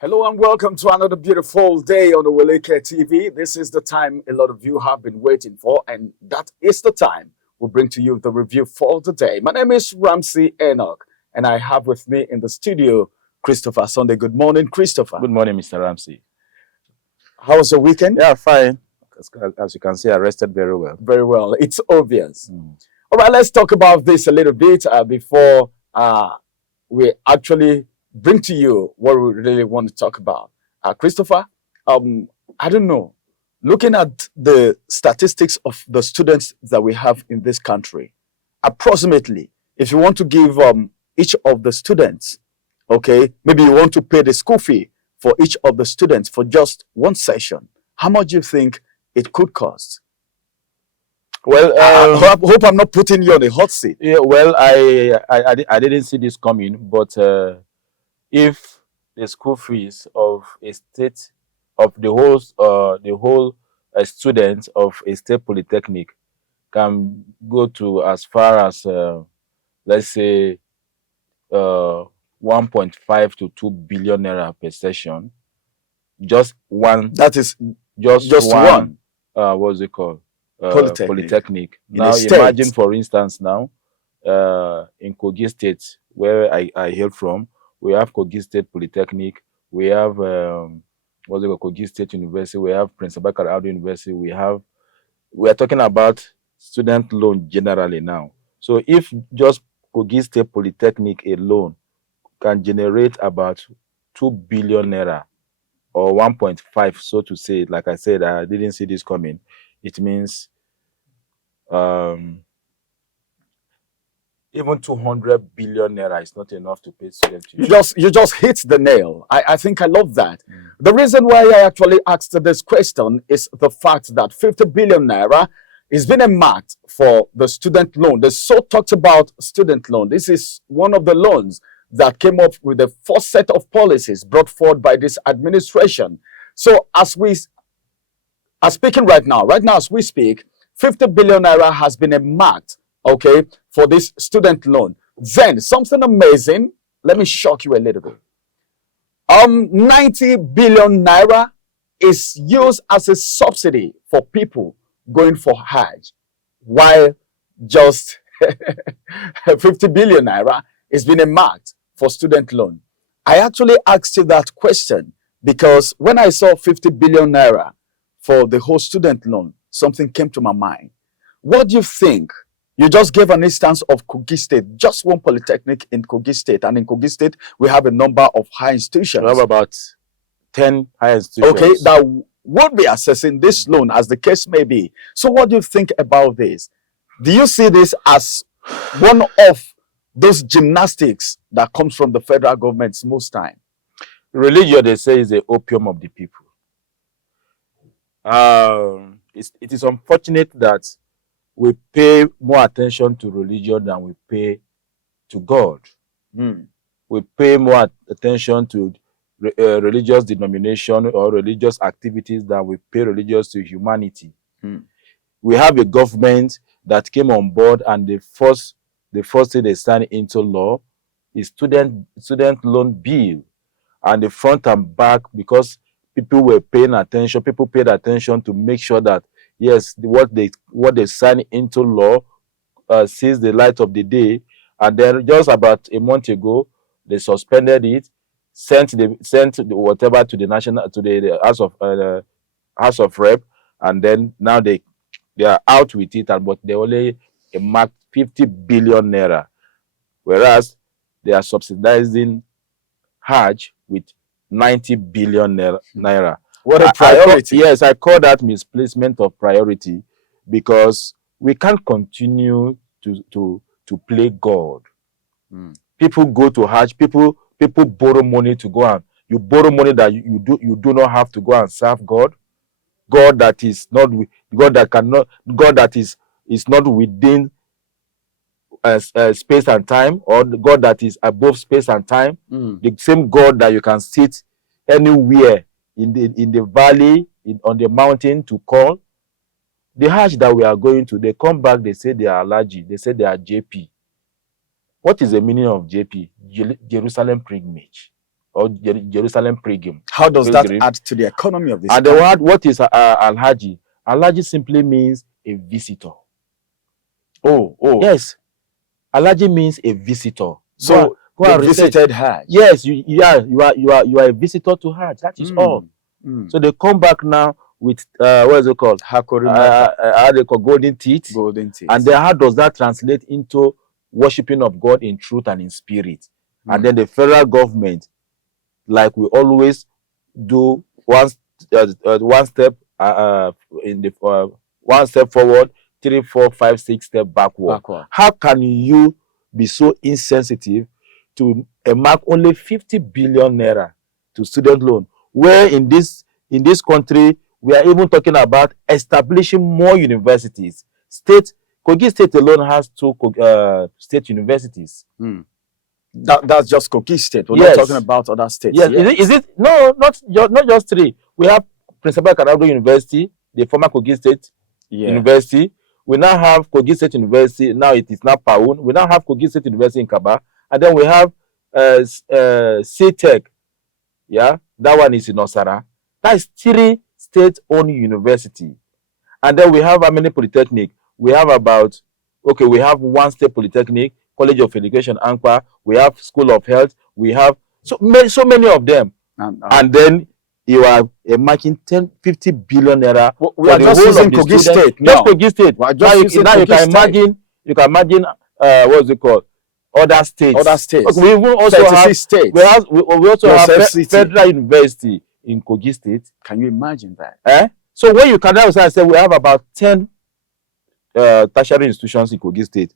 Hello and welcome to another beautiful day on Oweleke TV. This is the time a lot of you have been waiting for, and that is the time we'll bring to you the review for the day. My name is Ramsey Enoch, and I have with me in the studio Christopher Sunday. Good morning, Christopher. Good morning, Mr. Ramsey. How was your weekend? Yeah, fine. As you can see, I rested very well. Very well. It's obvious. All right, let's talk about this a little bit before we actually bring to you what we really want to talk about. Christopher, I don't know, looking at the statistics of the students that we have in this country, approximately, if you want to give each of the students, okay, maybe you want to pay the school fee for each of the students for just one session, how much do you think it could cost? Well, I hope I'm not putting you on a hot seat. Yeah, well, I didn't see this coming, but if the school fees of a state, of the whole students of a state polytechnic can go to as far as let's say 1.5 to 2 billion naira per session, just one. That is just one. What's it called? Polytechnic. Now imagine, for instance, now in Kogi State, where I hail from, we have Kogi State Polytechnic, we have what's it called, Kogi State University, we have Prince Abubakar Audu University, we are talking about student loan generally now. So if just Kogi State Polytechnic alone can generate about 2 billion naira or 1.5, so to say, like I said, I didn't see this coming. It means even 200 billion naira is not enough to pay student tuition. You just hit the nail. I think I love that. The reason why I actually asked this question is the fact that 50 billion naira is being earmarked for the student loan. The so talked about student loan. This is one of the loans that came up with the first set of policies brought forward by this administration. So as we are speaking right now as we speak, 50 billion naira has been earmarked, okay, for this student loan. Then something amazing, let me shock you a little bit. 90 billion naira is used as a subsidy for people going for Hajj, while just 50 billion naira is being earmarked for student loan. I actually asked you that question because when I saw 50 billion naira for the whole student loan, something came to my mind. What do you think? You just gave an instance of Kogi State, just one polytechnic in Kogi State. And in Kogi State, we have a number of high institutions. We have about 10 high institutions. Okay, that would be assessing this loan as the case may be. So what do you think about this? Do you see this as one of those gymnastics that comes from the federal government most time? Religion, they say, is the opium of the people. It is unfortunate that we pay more attention to religion than we pay to God. We pay more attention to religious denomination or religious activities than we pay religious to humanity. We have a government that came on board, and the first thing they signed into law is student loan bill, and the front and back, because people were paying attention. People paid attention to make sure that yes, what they signed into law sees the light of the day. And then just about a month ago, they suspended it, sent whatever to the House of Rep, and then now they are out with it. But they only marked 50 billion naira, whereas they are subsidizing Hajj with 90 billion naira. What a priority. I call that misplacement of priority, because we can't continue to play God. People go to Hajj, people borrow money to go, and you borrow money that you do not have to go and serve God. God that is not within space and time, or the God that is above space and time. The same God that you can sit anywhere in the valley, on the mountain to call. The Hajj that we are going to, they come back, they say they are allergic, they say they are JP. What is the meaning of JP? Jerusalem pilgrimage. or Jerusalem pilgrim. How does that add to the economy of this and country? what is Al-Hajj? Al-Hajj simply means a visitor. Oh. Yes. Al-Hajj means a visitor. So go and visited Hajj. Yes, you are a visitor to Hajj. That is all. So they come back now with what is it called? How they call golden teeth. Golden teeth. And then how does that translate into worshiping of God in truth and in spirit? And then the federal government, like we always do, one step in the 1 step forward, 3, 4, 5, 6 steps backward. How can you be so insensitive to earmark only 50 billion naira to student loan, where in this country we are even talking about establishing more universities? Kogi State alone has 2 state universities. That's just Kogi State. We're not talking about other states. Yes. Is it? No, not just 3. We have Prince Abba University, the former Kogi State University. We now have Kogi State University. Now it is now Paun. We now have Kogi State University in Kaba, and then we have CTech. Yeah, that one is in Osara. That is 3 state-owned university. And then we have how many polytechnic? We have we have 1 state polytechnic, College of Education, Ankwa. We have School of Health. We have so many of them. And then you are marking 50 billion naira. We are just using Kogi State. Just Kogi State. Now you can imagine what's it called? Other states. Okay, we even also have states. We also have Federal University in Kogi State. Can you imagine that? So when you can now say we have about 10 tertiary institutions in Kogi State.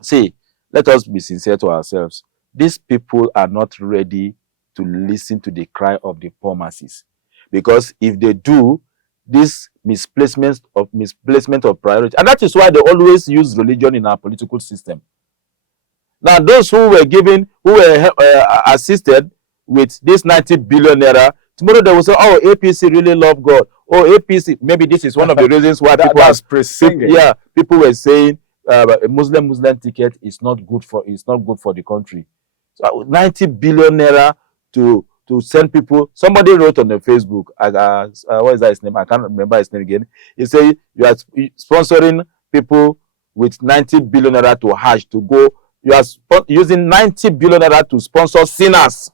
See, let us be sincere to ourselves. These people are not ready to listen to the cry of the poor masses, because if they do, this misplacement of priority, and that is why they always use religion in our political system. Now, those who were assisted with this 90 billion naira, tomorrow they will say, "Oh, APC really love God." Oh, APC. Maybe this is one of the reasons why people were saying a Muslim ticket is not good for the country. So 90 billion naira to send people. Somebody wrote on the Facebook, what is that his name? I can't remember his name again. He said you are sponsoring people with 90 billion naira to Hajj to go. You are using 90 billion naira to sponsor sinners.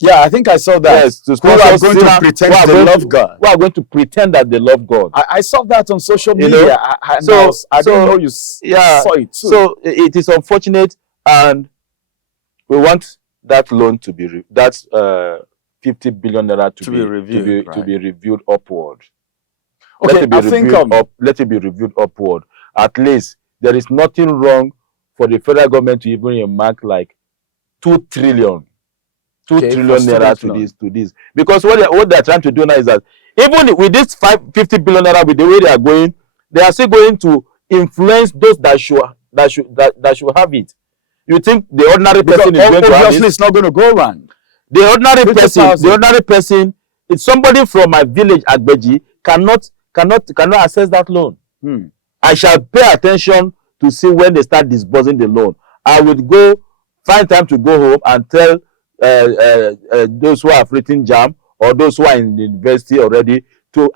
Yeah, I think I saw that. Yes, to who are going to pretend they love God. Who are going to pretend that they love God. I saw that on social media. I didn't know you saw it too. So it is unfortunate, and we want that loan to be 50 billion naira to be reviewed upward. Okay, let it be reviewed upward. At least there is nothing wrong for the federal government to even earmark like 2 trillion naira to this, because what they're trying to do now is that even with this 50 billion naira, with the way they are going, they are still going to influence those that should have it. You think the ordinary person is going to have it? It's not going to go around. The ordinary person, it's somebody from my village, Agbeji, cannot access that loan. I shall pay attention to see when they start disbursing the loan. I would find time to go home and tell those who have written JAM or those who are in the university already to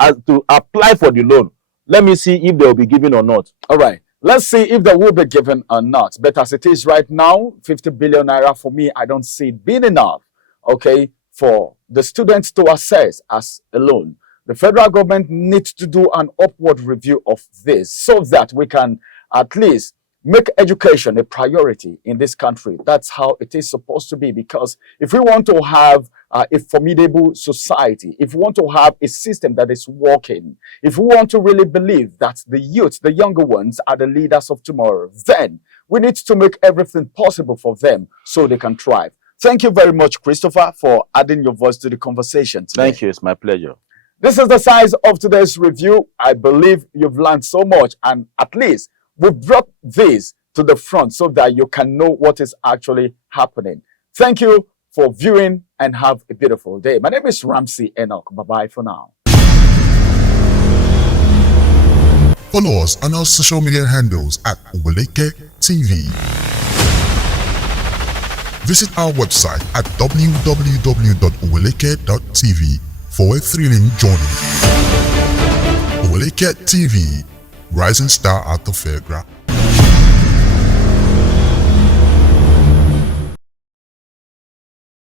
apply for the loan. Let me see if they will be given or not. All right. Let's see if they will be given or not. But as it is right now, 50 billion naira, for me, I don't see it being enough, okay, for the students to assess as a loan. The federal government needs to do an upward review of this so that we can at least make education a priority in this country. That's how it is supposed to be, because if we want to have a formidable society, if we want to have a system that is working, if we want to really believe that the youth, the younger ones, are the leaders of tomorrow, then we need to make everything possible for them so they can thrive. Thank you very much, Christopher, for adding your voice to the conversation today. Thank you. It's my pleasure. This is the size of today's review. I believe you've learned so much, and at least we've brought this to the front so that you can know what is actually happening. Thank you for viewing and have a beautiful day. My name is Ramsey Enoch. Bye-bye for now. Follow us on our social media handles at Oweleke TV. Visit our website at www.oweleketv for a thrilling journey. Oweleke TV, rising star at the fairground.